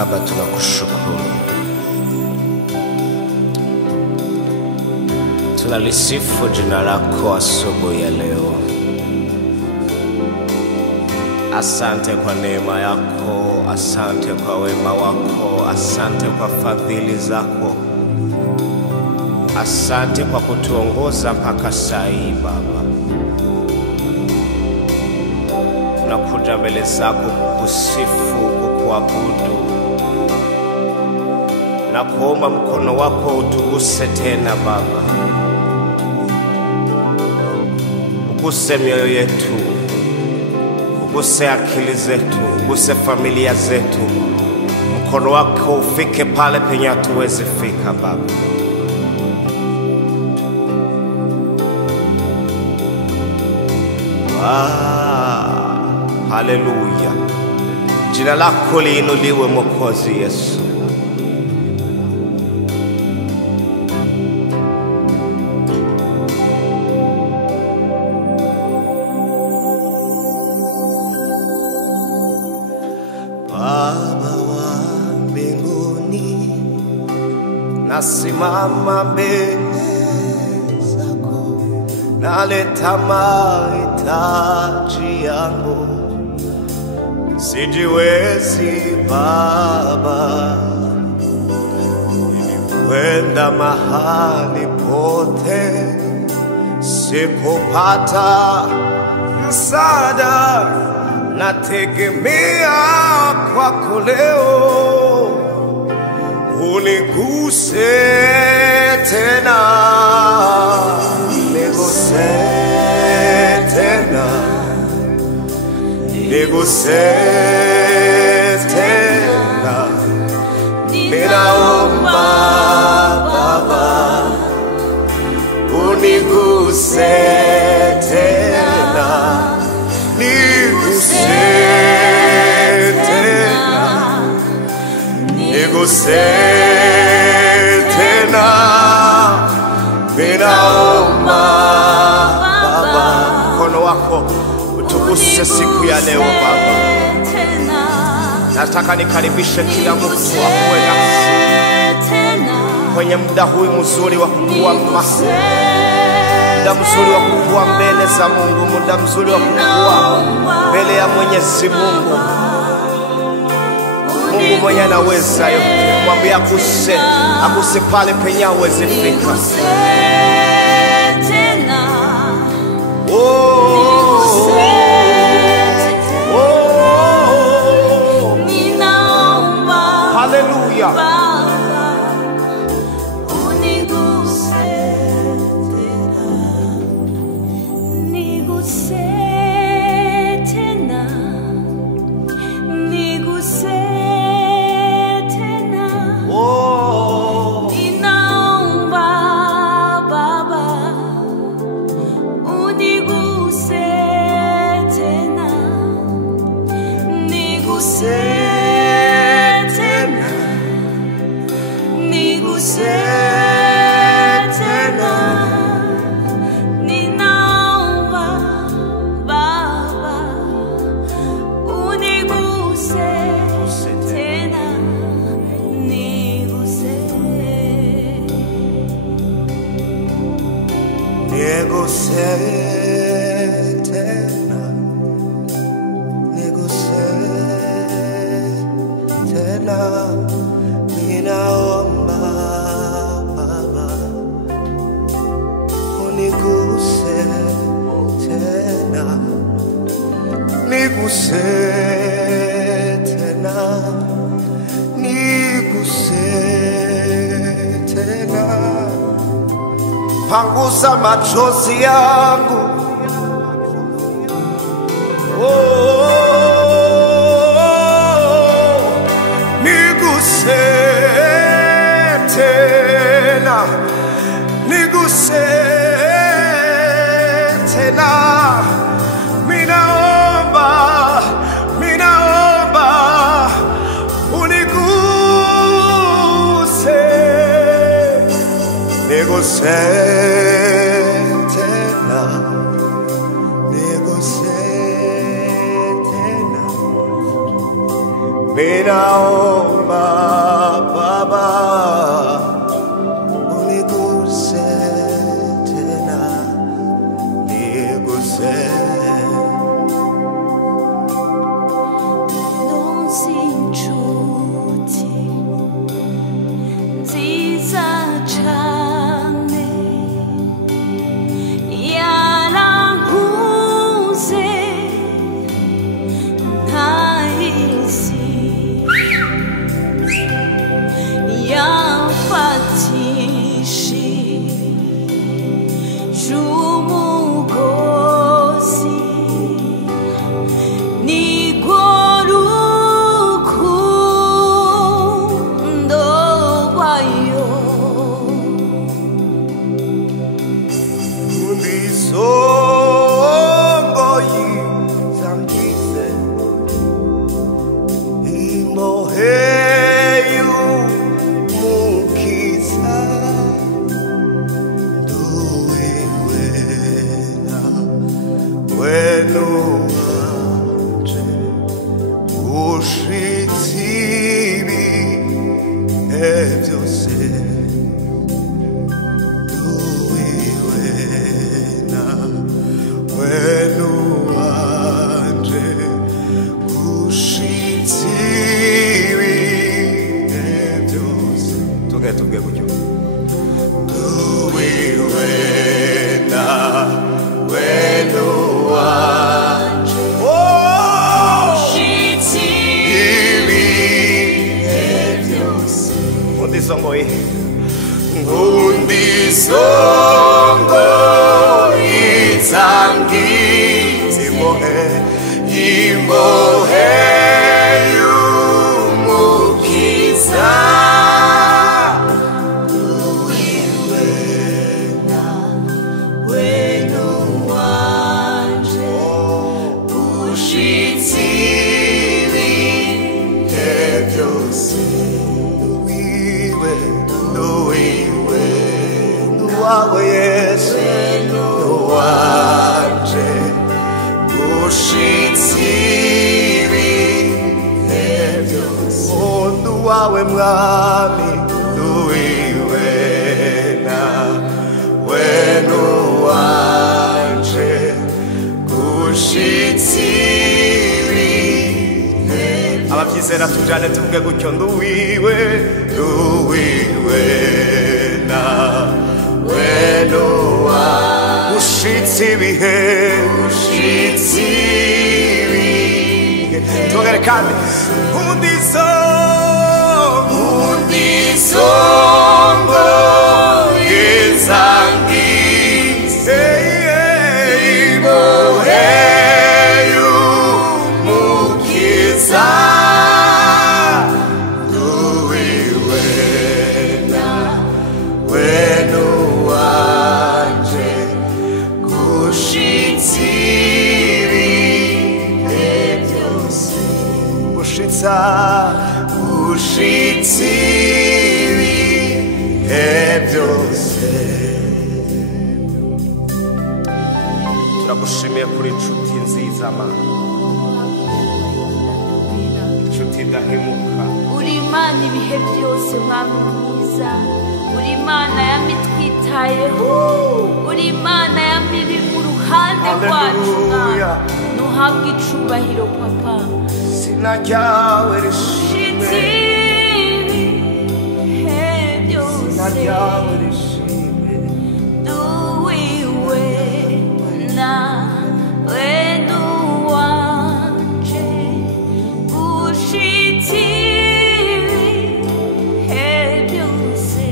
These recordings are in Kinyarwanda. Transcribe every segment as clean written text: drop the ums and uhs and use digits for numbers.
Baba, tunakushukuru, tunalisifu jina lako asubuhi ya leo. Asante kwa neema yako, asante kwa wema wako, asante kwa fadhili zako, asante kwa kutuongoza mpaka saa hii Baba. Tunakuja mbele zako kukusifu, kukuabudu na kuomba mkono wako utuguse tena Baba. Uguse mioyo yetu, uguse akili zetu, uguse familia zetu. Mkono wako ufike pale penye hatuwezi fika Baba. Haleluya. Jina lako liinuliwe Mwokozi Yesu. Baba wa mbinguni, nasimama mbele zako, naleta mahitaji yangu. Sijiwezi Baba, nilikwenda mahali pote, sikupata msaada. Nategemea kwako leo, uniguse tena, niguse tena, niguse tena. Ninaomba Baba, uniguse tena, niguse tena, niguse tena. Ninaomba Baba, mkono wako utuguse siku ya leo Baba. Nataka nikaribishe kila mtu akuwe nasi kwenye muda huu mzuri wa kukua masi, muda mzuri wa kukua mbele za Mungu, muda mzuri wa kukua mbele ya Mwenyezi Mungu. Mungu mwenye anaweza yote, mwambie aguse pale penye hawezi fika. Hallelujah. Pangusa machozi yangu, niguse tena, niguse tena. Minaomba uniguse, niguse tena, niguse tena. Ninaomba Baba, uniguse tena, niguse. Ababyizera tujane tuvuge gutyo nduwiwe nawe nuwa ushitsi ibihe tugere kandi undisongo yezangize iboheyu mukiza ushitsi byose. Turagushimiye kuri inshuti nziza Mana, inshuti idahemuka. Uri Imana ibihe byose Mwami mwiza, uri Imana yamitwitayeho, uri Imana yamiri mu ruhande rwacu Mwami. Nuhabwe icubahiro Papa, izina ryawe rishimwe, izina ryawe rishimwe. Duwiwe nawe nuwanje, ushitsi ibihe byose.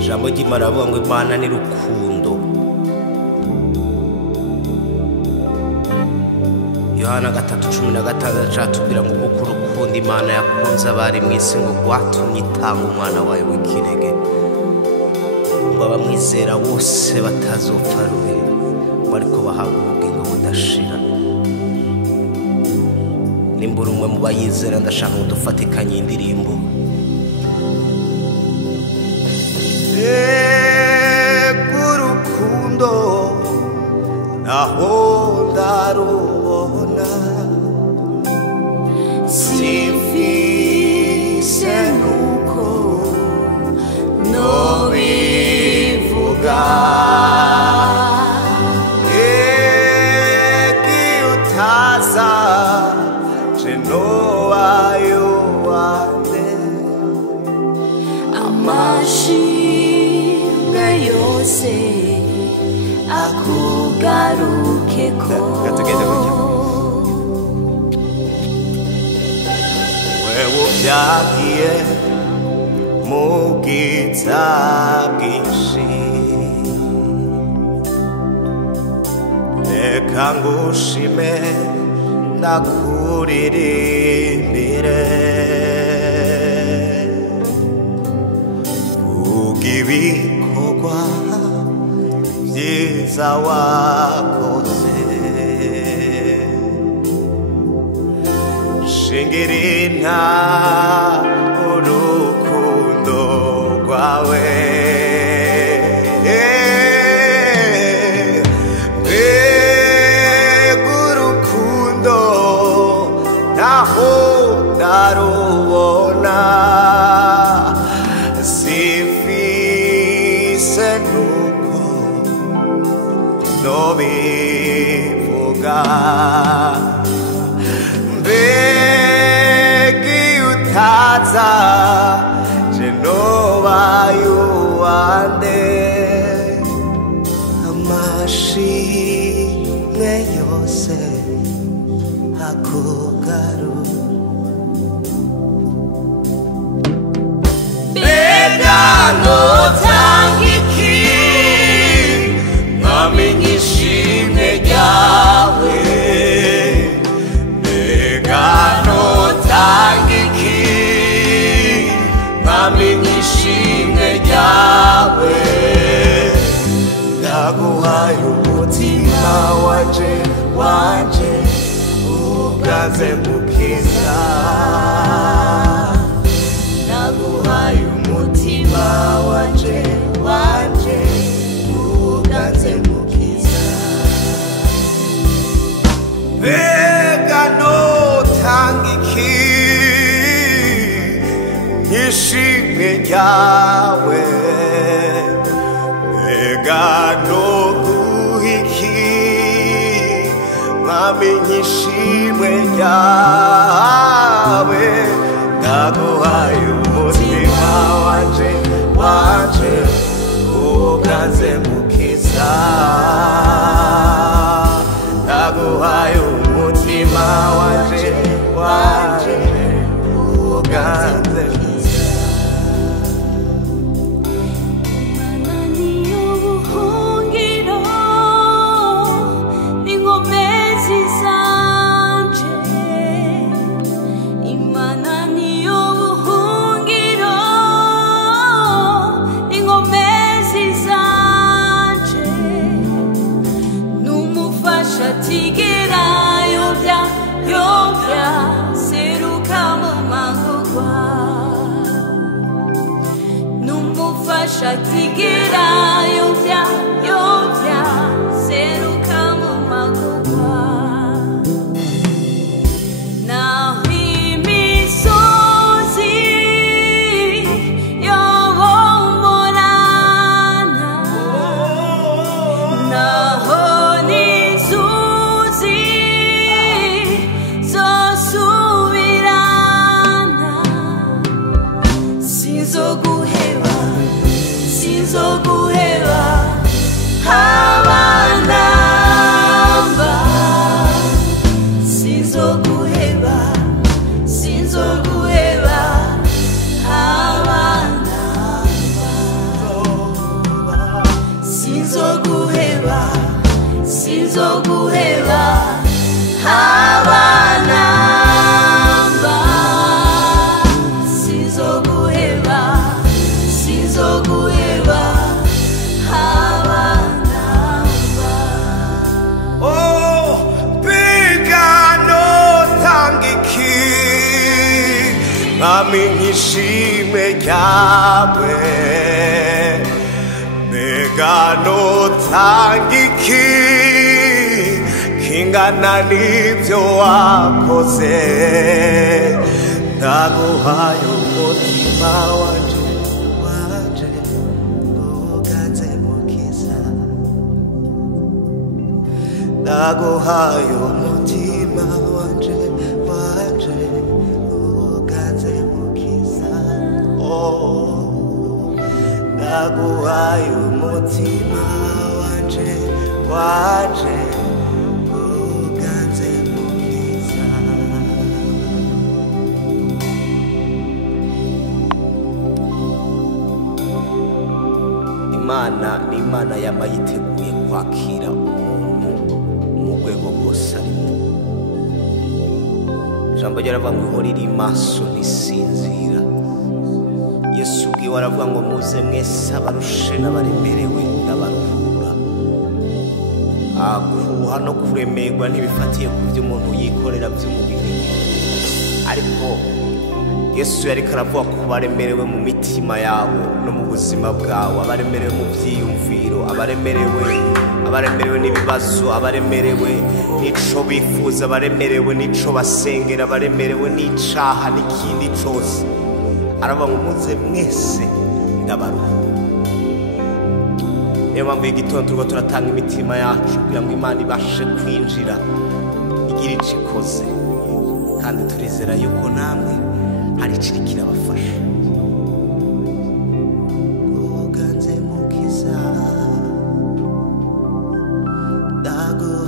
Ijambo ry'Imana ravuga ngo Imana ni rukundo. Yohana 3:16 catubwira ngo kuko urukundo Imana yakunze abari mw'isi ngo rwatumye itanga umwana wayo w'ikinege, ngo abamwizera bose batazopfa rubi, bariko bahabwa ubugingo budashira. Nimbura umwe mu bayizera ndashaka ngo dufatikanye indirimbo amashimwe yose akugarukeko wewe ubyagiye mu bwiza bwinshi reka ngushime ndakuririmbire vuga ibikorwa byiza wakoze shingira intahe urukundo rwawe mbega urukundo ntaho ndarubona simfise nuko nobivuga mbega iyo utaza je nobaye uwande amashimwe yose akugarura mbega notanga iki nkamenya ishimwe ryawe mbega notanga iki nkamenya ishimwe ryawe ndaguhaye umutima wanje ugaze mukiza ndaguhaye umutima wanje ugaze mukiza mbega notanga iki ishimwe ryawe mbega noguha iki nkamenya ishimwe ryawe ndaguhaye umutima wanje ugaze mukiza ndaguhaye umutima wanje ugaze mukiza Imana niyo buhungiro n'inkomezi zanje Imana niyo buhungiro n'inkomezi zanje n'umufasha atigera yobya seruka mu magorwa n'umufasha atigera yobya seruka mu magorwa naho imisozi yohomorana naho n'inzuzi zosubirana sinzoguheba abanamba sinzoguheba abanamba sinzoguheba abanamba sinzoguheba abanamba oh mbega notanga iki nkamenya ishimwe ryawe mbega notanga iki kingana n'ibyo wakoze ndaguhaye umutima wanje ugaze mukiza ndaguhaye umutima wanje ugaze mukiza oh ndaguhaye umutima wanje wanje uganze mukiza. Imana ni Imana yama yiteguye kwakira umuntu mu rwego rwose arimo. Ijambo ryaravuga ngo ihora iri maso ntisinzira. Yesu ubwiwe aravuga ngo muze mwese abarushe n'abaremerewe ndabaruhura. Kuruha no kuremerwa ntibifatiye ku byo umuntu yikorera by'umubiri, ariko Yesu yariko aravuga ku baremerewe mu mitima yabo no mu buzima bwawe, abaremerewe mu byiyumviro, abaremerewe n'ibibazo, abaremerewe n'ico bifuza, abaremerewe n'ico basengera, abaremerewe n'icaha n'ikindi cose. Aravuga ngo muze mwese ndabaruhura. Niyo mpamvu y'igitondo turiko turatanga imitima yacu kugira ngo Imana ibashe kwinjira igira ico ikoze, kandi turizera yuko namwe hari ikiri kirabafasha. Uganze mukiza ndaguhaye